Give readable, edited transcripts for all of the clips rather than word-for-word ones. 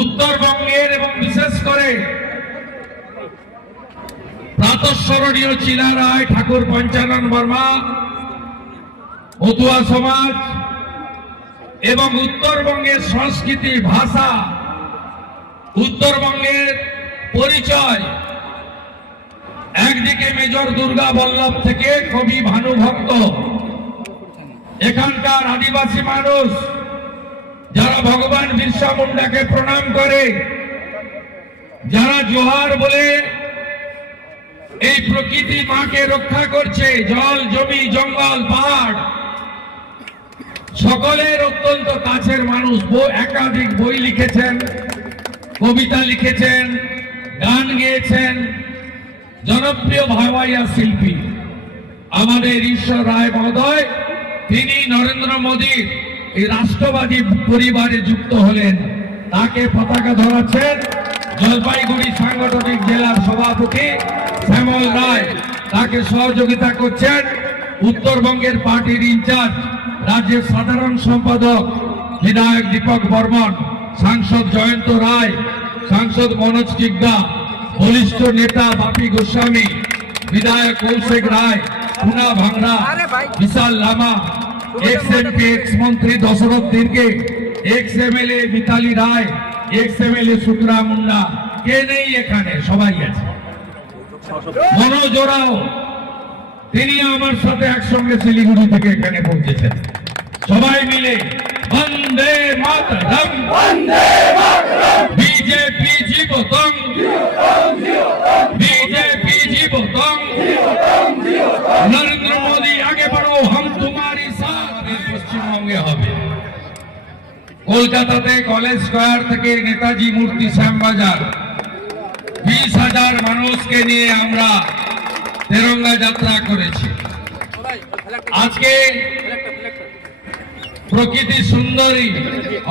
উত্তরবঙ্গের এবং বিশেষ করে প্রাতঃস্মরণীয় চিলা রায়, ঠাকুর পঞ্চানন বর্মা, মতুয়া সমাজ এবং উত্তরবঙ্গের সংস্কৃতি, ভাষা, উত্তরবঙ্গের পরিচয়, একদিকে মেজর দুর্গা বল্লভ থেকে কবি ভানুভক্ত, এখানকার আদিবাসী মানুষ যারা ভগবান বিরসা মুন্ডাকে প্রণাম করে, যারা জোহার বলে এই প্রকৃতি মাকে রক্ষা করছে, জল, জমি, জঙ্গল, পাহাড়, সকলের অত্যন্ত কাছের মানুষ। একাধিক বই লিখেছেন, কবিতা লিখেছেন, গান গেয়েছেন, জনপ্রিয় ভাওয়াইয়া শিল্পী আমাদের ঈশ্বর রায় মহোদয়। তিনি নরেন্দ্র মোদীর এই রাষ্ট্রবাদী পরিবারে যুক্ত হলেন, তাকে পতাকা ধরাচ্ছেন জলপাইগুড়ি সাংগঠনিক জেলার সভাপতি শ্যামল রায়, তাকে সহযোগিতা করছেন উত্তরবঙ্গের পার্টির ইনচার্জ রাজ্যের সাধারণ সম্পাদক বিধায়ক দীপক বর্মন, সাংসদ জয়ন্ত রায়, সাংসদ মনোজ টিগ্গা, বলিষ্ঠ নেতা বাপি গোস্বামী, বিধায়ক কৌশিক রায়, পুনা ভাংড়া, বিশাল লামা, এক্স এমপি, এক্স মন্ত্রী দশরথ তির্কে, এক্স এমএলএ মিতালি রায়, এক্স এমএলএ সুতরা মুন্ডা। কে নেই এখানে? সবাই আছে। মনোজ ওরাও, তিনি আমার সাথে একসঙ্গে শিলিগুড়ি থেকে এখানে পৌঁছেছেন। সবাই মিলে বন্দে মাতরম, বন্দে মাতরম, বিজেপি জীবতং, বিজেপি জীবতং, নরেন্দ্র মোদী আগে বাড়ো, হাম তোমারি সাথ। পশ্চিমবঙ্গে হবে কলকাতাতে কলেজ স্কয়ার থেকে নেতাজি মূর্তি শ্যামবাজার 20,000 মানুষকে নিয়ে আমরা তেরঙ্গা যাত্রা করেছি। আজকে প্রকৃতি সুন্দরী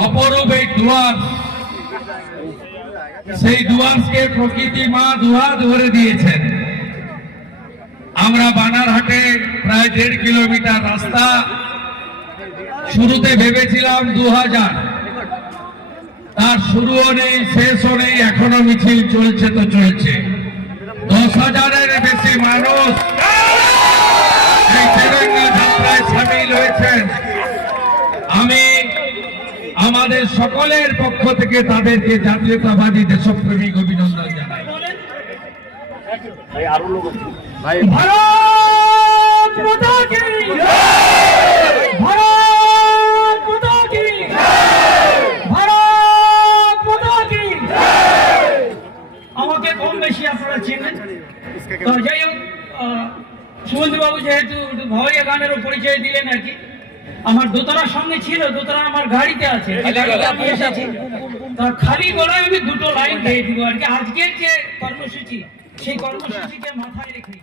অপরূপ এই ডুয়ার্স, সেই ডুয়ার্সকে প্রকৃতি মা দুহাত ভরে দিয়েছেন। আমরা বানারহাটে প্রায় 1.5 কিলোমিটার রাস্তা শুরুতে ভেবেছিলাম 2000, তার শুরুও নেই, শেষও নেই, এখনো মিছিল চলছে তো চলছে। 10,000-এর বেশি মানুষ এই তেরঙ্গা যাত্রায় সামিল হয়েছেন। আমি আমাদের সকলের পক্ষ থেকে তাদেরকে জাতীয়তাবাদী দেশপ্রেমিক অভিনন্দন জানাই। ভারত মাতা কি জয়! ভারত মাতা কি জয়! ভারত মাতা কি জয়! আমাকে কম বেশি আপনারা চেনেন, তো যাই হোক, সুমন্ত্রী বাবু যেহেতু ভাওয়াইয়া গানেরও পরিচয় দিলেন আর কি, আমার দোতরার সঙ্গে ছিল, দোতরা আমার গাড়িতে আছে, আমি এসেছি, তার খালি গলায় আমি 2 লাইন গেয়ে দিব আর কি। আজকের যে কর্মসূচি, সেই কর্মসূচিকে মাথায় রেখে